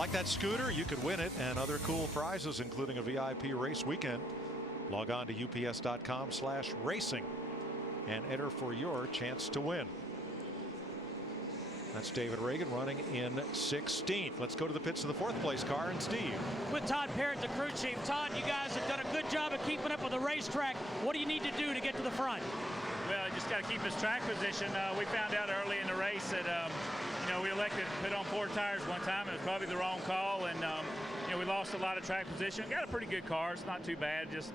Like that scooter, you could win it and other cool prizes, including a VIP race weekend. Log on to ups.com/racing and enter for your chance to win. That's David Reagan running in 16th. Let's go to the pits of the fourth place car and Steve. With Todd Parrott, the crew chief. Todd, you guys have done a good job of keeping up with the racetrack. What do you need to do to get to the front? Well, you just got to keep his track position. We found out early in the race that, we elected to put on 4 tires one time. It was probably the wrong call, and, we lost a lot of track position. Got a pretty good car. It's not too bad. Just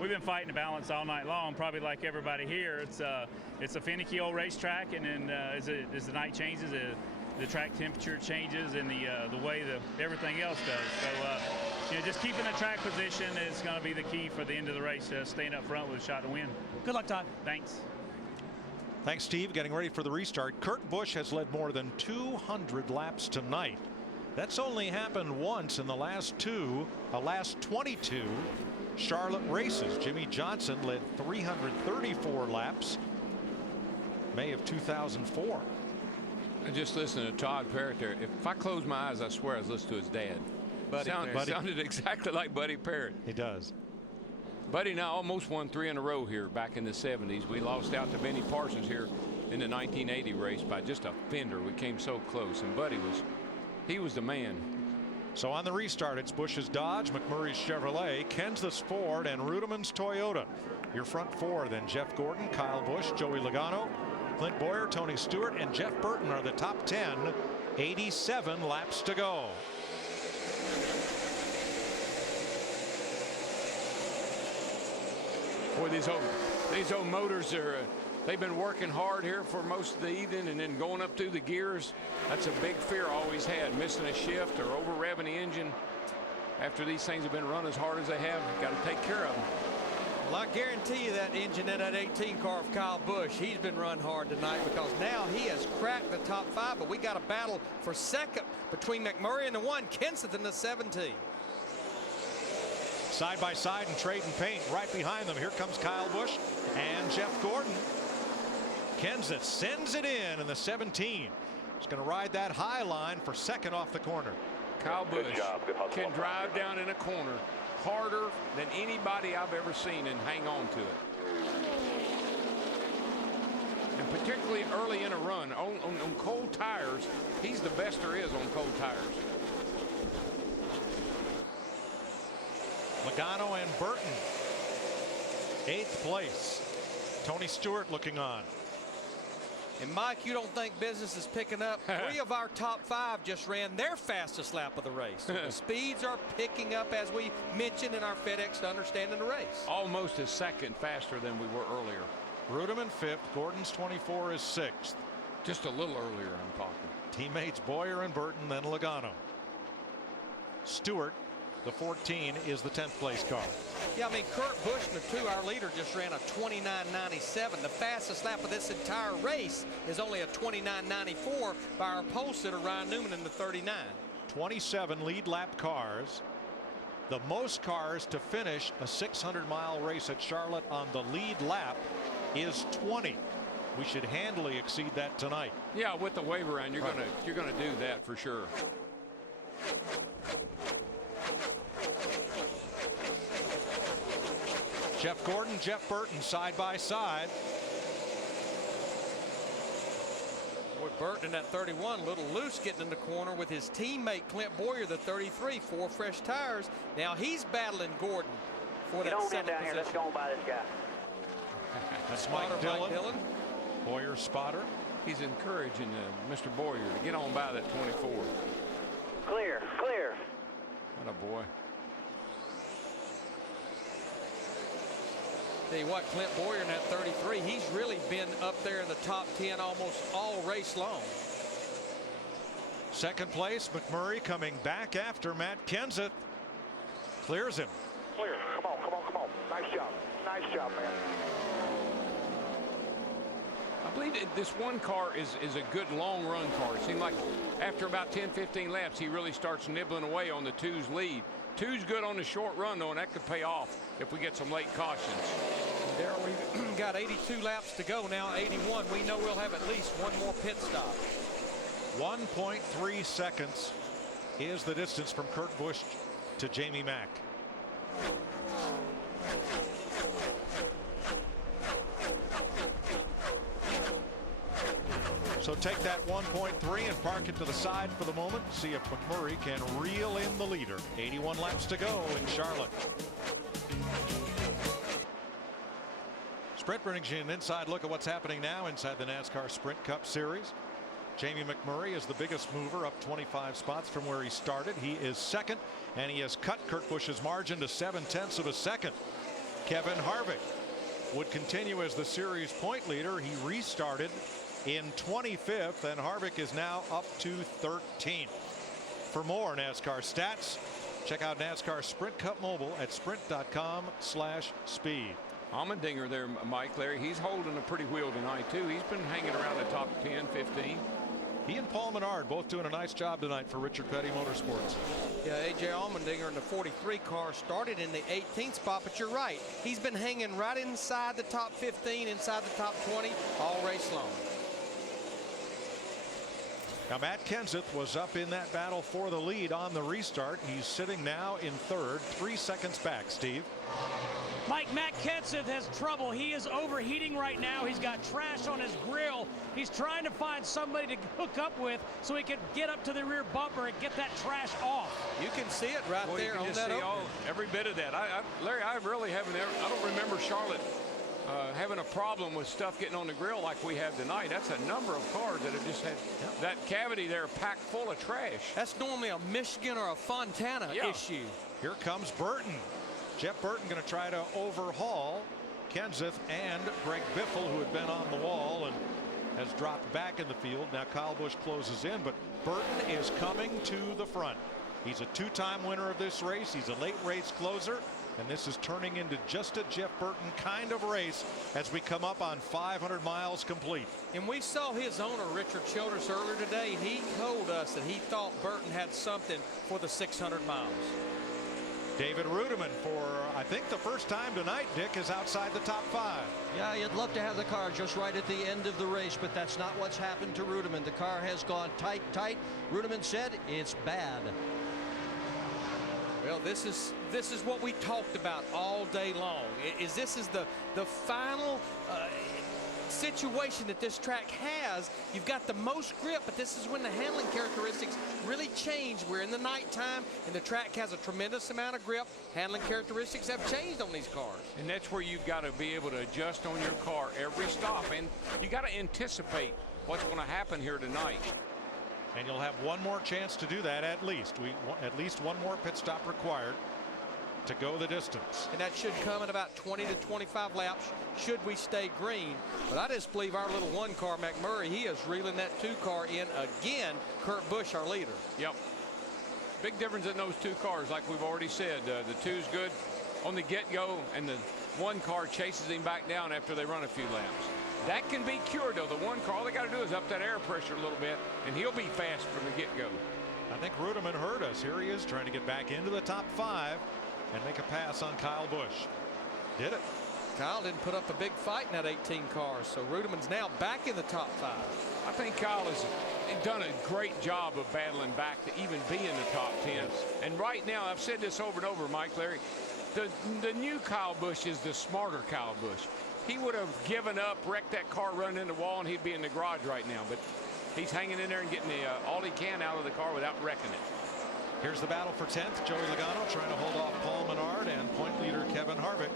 we've been fighting to balance all night long, probably like everybody here. It's a finicky old racetrack, and then as the night changes, the track temperature changes, and the way everything else does. So, just keeping the track position is going to be the key for the end of the race, staying up front with a shot to win. Good luck, Todd. Thanks. Thanks, Steve. Getting ready for the restart. Kurt Busch has led more than 200 laps tonight. That's only happened once in the last 22 Charlotte races. Jimmy Johnson led 334 laps May of 2004. I just listened to Todd Parrott there. If I close my eyes, I swear I was listening to his dad. Buddy sounded exactly like Buddy Parrott. He does. Buddy now almost won 3 in a row here back in the 70s. We lost out to Benny Parsons here in the 1980 race by just a fender. We came so close, and Buddy was the man. So on the restart, it's Busch's Dodge, McMurray's Chevrolet, Kenseth's Ford, and Rudeman's Toyota. Your front 4 then: Jeff Gordon, Kyle Busch, Joey Logano, Clint Boyer, Tony Stewart, and Jeff Burton are the top 10. 87 laps to go. Boy, these old motors they've been working hard here for most of the evening, and then going up through the gears. That's a big fear I always had, missing a shift or over revving the engine. After these things have been run as hard as they have, got to take care of them. Well, I guarantee you that engine in that 18 car of Kyle Busch, he's been run hard tonight, because now he has cracked the top 5, but we got a battle for second between McMurray in the 1, Kenseth in the 17. Side by side and trading paint right behind them. Here comes Kyle Busch and Jeff Gordon. Kenseth sends it in the 17. He's going to ride that high line for second off the corner. Kyle Busch can drive down in a corner harder than anybody I've ever seen and hang on to it. And particularly early in a run on cold tires, he's the best there is on cold tires. Logano and Burton, 8th place. Tony Stewart looking on. And Mike, you don't think business is picking up? 3 of our top 5 just ran their fastest lap of the race. The speeds are picking up, as we mentioned in our FedEx to Understanding the Race. Almost a second faster than we were earlier. Rudeman 5th. Gordon's 24 is 6th. Just a little earlier, I'm talking. Teammates Boyer and Burton, then Logano. Stewart, the 14, is the 10th place car. Yeah, I mean, Kurt Busch, the 2, our leader, just ran a 29.97. The fastest lap of this entire race is only a 29.94 by our pole sitter Ryan Newman in the 39. 27 lead lap cars. The most cars to finish a 600-mile race at Charlotte on the lead lap is 20. We should handily exceed that tonight. Yeah, with the wave around, you're gonna do that for sure. Jeff Gordon, Jeff Burton side by side. Boy, Burton in that 31, a little loose getting in the corner with his teammate Clint Boyer, the 33, 4 fresh tires. Now he's battling Gordon for that 7th down here. Let's go on by this guy. That's Mike Dillon. Boyer spotter. He's encouraging Mr. Boyer to get on by that 24. Clear. What a boy. Tell you what, Clint Boyer in that 33, he's really been up there in the top 10 almost all race long. 2nd place, McMurray coming back after Matt Kenseth. Clears him. Clear. Come on. Nice job, man. I believe this one car is a good long run car. It seemed like after about 10-15 laps, he really starts nibbling away on the 2's lead. 2's good on the short run, though, and that could pay off if we get some late cautions. Darrell, we've got 82 laps to go now, 81. We know we'll have at least one more pit stop. 1.3 seconds is the distance from Kurt Busch to Jamie Mack. So take that 1.3 and park it to the side for the moment. See if McMurray can reel in the leader. 81 laps to go in Charlotte. Sprint brings you an inside look at what's happening now inside the NASCAR Sprint Cup Series. Jamie McMurray is the biggest mover, up 25 spots from where he started. He is second, and he has cut Kurt Busch's margin to 0.7 of a second. Kevin Harvick would continue as the series point leader. He restarted in 25th, and Harvick is now up to 13th. For more NASCAR stats, check out NASCAR Sprint Cup Mobile at sprint.com/speed. Allmendinger there, Mike, Larry, he's holding a pretty wheel tonight too. He's been hanging around the top 10, 15. He and Paul Menard both doing a nice job tonight for Richard Petty Motorsports. Yeah, A.J. Allmendinger in the 43 car started in the 18th spot, but you're right. He's been hanging right inside the top 15, inside the top 20 all race long. Now Matt Kenseth was up in that battle for the lead on the restart. He's sitting now in third, 3 seconds back. Steve. Mike, Matt Kenseth has trouble. He is overheating right now. He's got trash on his grill. He's trying to find somebody to hook up with so he can get up to the rear bumper and get that trash off. You can see it right Boy, there you can on just that see every bit of that. Larry, I really haven't I don't remember Charlotte having a problem with stuff getting on the grill like we have tonight. That's a number of cars that have just had that cavity there packed full of trash. That's normally a Michigan or a Fontana issue. Here comes Burton. Jeff Burton going to try to overhaul Kenseth and Greg Biffle, who had been on the wall and has dropped back in the field. Now Kyle Busch closes in, but Burton is coming to the front. He's a two-time winner of this race. He's a late race closer, and this is turning into just a Jeff Burton kind of race as we come up on 500 miles complete. And we saw his owner, Richard Childress, earlier today. He told us that he thought Burton had something for the 600 miles. David Rudiman, for I think the first time tonight, Dick, is outside the top 5. Yeah, you'd love to have the car just right at the end of the race, but that's not what's happened to Rudiman. The car has gone tight. Rudiman said it's bad. Well, this is what we talked about all day long. This is the final situation that this track has. You've got the most grip, but this is when the handling characteristics really change. We're in the nighttime, and the track has a tremendous amount of grip. Handling characteristics have changed on these cars. And that's where you've got to be able to adjust on your car every stop, and you got to anticipate what's going to happen here tonight. And you'll have one more chance to do that at least. At least one more pit stop required to go the distance. And that should come in about 20 to 25 laps should we stay green. But I just believe our little one car, McMurray, he is reeling that 2 car in again. Kurt Busch, our leader. Yep. Big difference in those 2 cars, like we've already said. The 2's good on the get-go, and the 1 car chases him back down after they run a few laps. That can be cured, though. The 1 car, all they got to do is up that air pressure a little bit, and he'll be fast from the get-go. I think Rudiman heard us. Here he is trying to get back into the top 5 and make a pass on Kyle Busch. Did it. Kyle didn't put up a big fight in that 18 car, so Rudiman's now back in the top 5. I think Kyle has done a great job of battling back to even be in the top 10. And right now, I've said this over and over, Mike, Larry, the new Kyle Busch is the smarter Kyle Busch. He would have given up, wrecked that car, run in the wall, and he'd be in the garage right now. But he's hanging in there and getting all he can out of the car without wrecking it. Here's the battle for 10th. Joey Logano trying to hold off Paul Menard and point leader Kevin Harvick.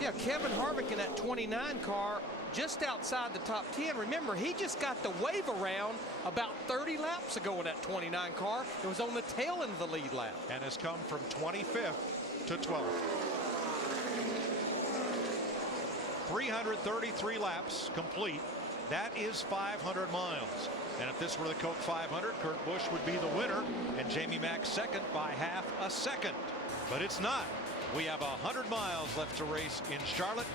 Yeah, Kevin Harvick in that 29 car just outside the top 10. Remember, he just got the wave around about 30 laps ago in that 29 car. It was on the tail end of the lead lap. And has come from 25th to 12th. 333 laps complete. That is 500 miles. And if this were the Coke 500, Kurt Busch would be the winner and Jamie Mack second by half a second. But it's not. We have 100 miles left to race in Charlotte.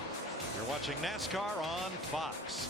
You're watching NASCAR on Fox.